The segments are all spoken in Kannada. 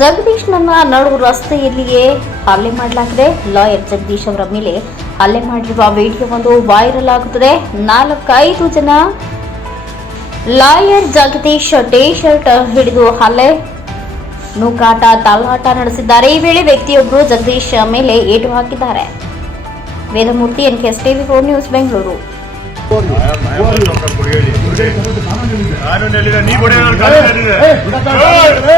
ಜಗದೀಶ್ನನ್ನ ನಡು ರಸ್ತೆಯಲ್ಲಿಯೇ ಹಲ್ಲೆ ಮಾಡಲಾಗಿದೆ. ಲಾಯರ್ ಜಗದೀಶ್ ಅವರ ಮೇಲೆ ಹಲ್ಲೆ ಮಾಡಿರುವ ವಿಡಿಯೋವೊಂದು ವೈರಲ್ ಆಗುತ್ತದೆ. ನಾಲ್ಕೈದು ಜನ ಲಾಯರ್ ಜಗದೀಶ್ ಟೀ ಶರ್ಟ್ ಹಿಡಿದು ಹಲ್ಲೆ ನೂಕಾಟ ತಳ್ಳಾಟ ನಡೆಸಿದ್ದಾರೆ. ಈ ವೇಳೆ ವ್ಯಕ್ತಿಯೊಬ್ಬರು ಜಗದೀಶ್ ಮೇಲೆ ಏಟು ಹಾಕಿದ್ದಾರೆ. Vedamurthy N K TV four news Bengaluru. ಕಾನೂನಲ್ಲಿದೆ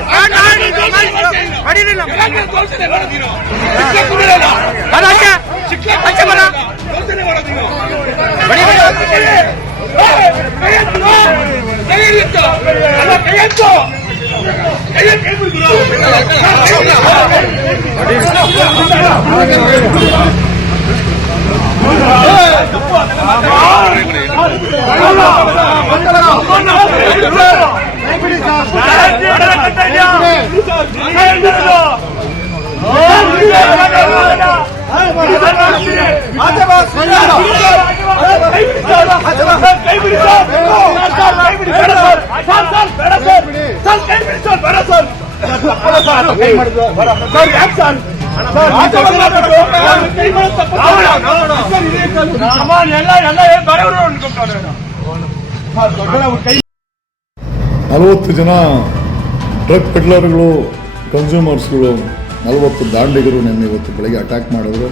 ಹೊಡೆಯೋದು ಕಾನೂನಲ್ಲಿದೆ ಅಮ್ಮ ನೀನೇ ಅಮ್ಮನಂತೆ ಘೋಷಣೆ ನಲವತ್ತು ಜನ ಡ್ರಗ್ ಪೆಡ್ಲರ್ಗಳು ಕನ್ಸ್ಯೂಮರ್ಸ್ಗಳು ನಲವತ್ತು ದಾಂಡಿಗರು ನೆನ್ನೆ ಇವತ್ತು ಬೆಳಗ್ಗೆ ಅಟ್ಯಾಕ್ ಮಾಡಿದ್ರು.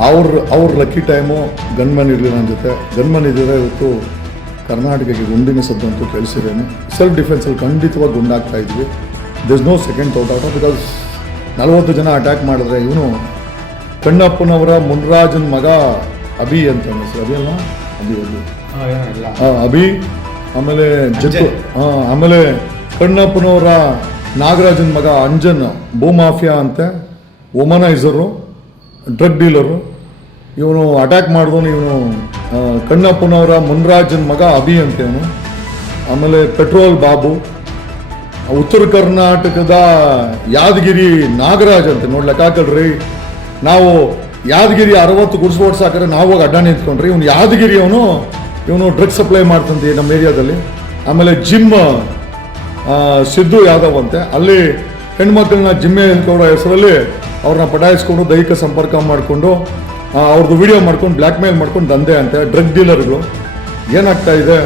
ಅವ್ರ ಅವ್ರ ಲಕ್ಕಿ ಟೈಮು ಗನ್ಮನ್ ಇರಲಿಲ್ಲ ನನ್ನ ಜೊತೆ. ಗನ್ಮನ್ ಇದ್ದರೆ ಇವತ್ತು ಕರ್ನಾಟಕಕ್ಕೆ ಗುಂಡಿನ ಸದ್ದಂತೂ ಕೇಳಿಸಿದ್ದೇನೆ. ಸೆಲ್ಫ್ ಡಿಫೆನ್ಸಲ್ಲಿ ಖಂಡಿತವಾಗಿ ಗುಂಡಾಗ್ತಾ ಇದ್ವಿ. This no second thought auto because ನಲವತ್ತು ಜನ ಅಟ್ಯಾಕ್ ಮಾಡಿದ್ರೆ ಇವನು ಕಣ್ಣಪ್ಪನವರ ಮುನ್ರಾಜನ್ ಮಗ ಅಭಿ ಅಂತ ಅನ್ನಿಸ್ತು ಅಭಿ ಅಲ್ಲ ಅಭಿ ಅಭಿ. ಅಭಿ. ಆಮೇಲೆ ಆ, ಆಮೇಲೆ ಕಣ್ಣಪ್ಪನವರ ನಾಗರಾಜನ್ ಮಗ ಅಂಜನ್ ಭೂಮಾಫಿಯಾ ಅಂತೆ. ಒಮನೈಸರು ಡ್ರಗ್ ಡೀಲರು ಇವನು ಅಟ್ಯಾಕ್ ಮಾಡಿದವನು ಇವನು ಕಣ್ಣಪ್ಪನವರ ಮುನ್ರಾಜನ್ ಮಗ ಅಭಿ ಅಂತ ಇವನು ಆಮೇಲೆ ಪೆಟ್ರೋಲ್ ಬಾಬು. ಉತ್ತರ ಕರ್ನಾಟಕದ ಯಾದಗಿರಿ ನಾಗರಾಜ್ ಅಂತ ನೋಡ್ಲಿಕ್ಕೆ ಲೆಕ್ಕ ಹಾಕಲ್ರಿ. ನಾವು ಯಾದಗಿರಿ ಅರವತ್ತು ಗುಡ್ಸು ಓಡ್ಸಾಕ್ರೆ ನಾವು ಹೋಗಿ ಅಡ್ಡ ನಿಂತ್ಕೊಂಡ್ರಿ. ಇವನು ಯಾದಗಿರಿ ಅವನು, ಇವನು ಡ್ರಗ್ ಸಪ್ಲೈ ಮಾಡ್ತಂತೆ ನಮ್ಮ ಏರಿಯಾದಲ್ಲಿ. ಆಮೇಲೆ ಜಿಮ್ ಸಿದ್ದು ಯಾದವ್ ಅಂತೆ. ಅಲ್ಲಿ ಹೆಣ್ಮಕ್ಳನ್ನ ಜಿಮ್ಮೆ ಕೊಡೋ ಹೆಸರಲ್ಲಿ ಅವ್ರನ್ನ ಪಟಾಯಿಸ್ಕೊಂಡು ದೈಹಿಕ ಸಂಪರ್ಕ ಮಾಡಿಕೊಂಡು ಅವ್ರದ್ದು ವಿಡಿಯೋ ಮಾಡ್ಕೊಂಡು ಬ್ಲ್ಯಾಕ್ ಮೇಲ್ ಮಾಡ್ಕೊಂಡು ದಂಧೆ ಅಂತೆ ಡ್ರಗ್ ಡೀಲರ್ಗಳು ಏನಾಗ್ತಾ ಇದೆ?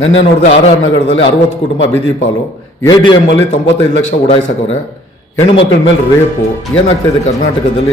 ನಿನ್ನೆ ನೋಡಿದೆ ಆರ್ ಆರ್ ನಗರದಲ್ಲಿ ಅರವತ್ತು ಕುಟುಂಬ ಬೀದಿ ಪಾಲು. ಎ ಡಿ ಎಂ ಅಲ್ಲಿ ತೊಂಬತ್ತೈದು ಲಕ್ಷ ಉಡಾಯಿಸಕವ್ರೆ. ಹೆಣ್ಣು ಮಕ್ಕಳ ಮೇಲೆ ರೇಪು ಏನಾಗ್ತಾ ಇದೆ ಕರ್ನಾಟಕದಲ್ಲಿ?